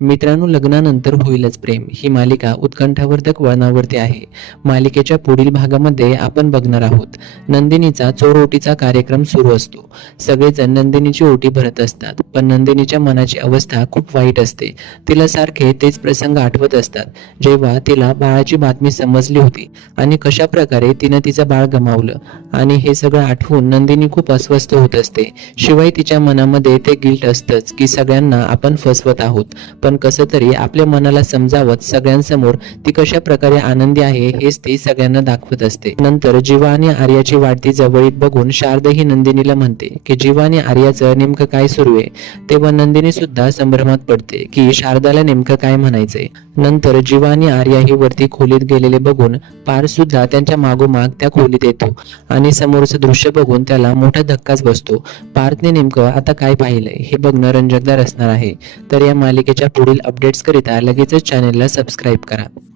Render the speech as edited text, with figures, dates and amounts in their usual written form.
मित्रांनो, लग्नानंतर होईलच प्रेम ही मालिका उत्कंठावर्धक वळणावरती आहे. मालिकेच्या पुढील भागामध्ये आपण बघणार आहोत नंदिनीचा चोर कार्यक्रम सुरू असतो. सगळेजण नंदिनीची ओटी भरत असतात, पण नंदिनीच्या मनाची अवस्था खूप वाईट असते. तिला सारखे तेच प्रसंग आठवत असतात, जेव्हा तिला बाळाची बातमी समजली होती आणि कशा प्रकारे तिनं तिचं बाळ गमावलं. आणि हे सगळं आठवून नंदिनी खूप अस्वस्थ होत असते. शिवाय तिच्या मनामध्ये ते गिल्ट असतंच की सगळ्यांना आपण फसवत आहोत. पण कसं तरी आपल्या मनाला समजावत सगळ्यांसमोर ती कशा प्रकारे आनंदी आहे हेच ती सगळ्यांना दाखवत असते. नंतर जीवा आणि आर्याची वाढती जवळीक बघून शारदा ही नंदिनीला म्हणते की जीवा आणि आर्याचं नेमकं काय सुरू आहे. तेव्हा नंदिनी सुद्धा संभ्रमात पडते की शारदाला नेमकं काय म्हणायचंय. नंतर जीवा आणि आर्या ही वरती खोलीत गेलेले बघून पार्थ सुद्धा त्यांच्या मागोमाग त्या खोलीत येतो आणि समोरचं दृश्य बघून त्याला मोठा धक्काच बसतो. पार्थने नेमकं आता काय पाहिलंय हे बघणं रंजकदार असणार आहे. तर या मालिकेच्या पुढील अपडेट्स करिता लगेचच चॅनेलला सबस्क्राईब करा.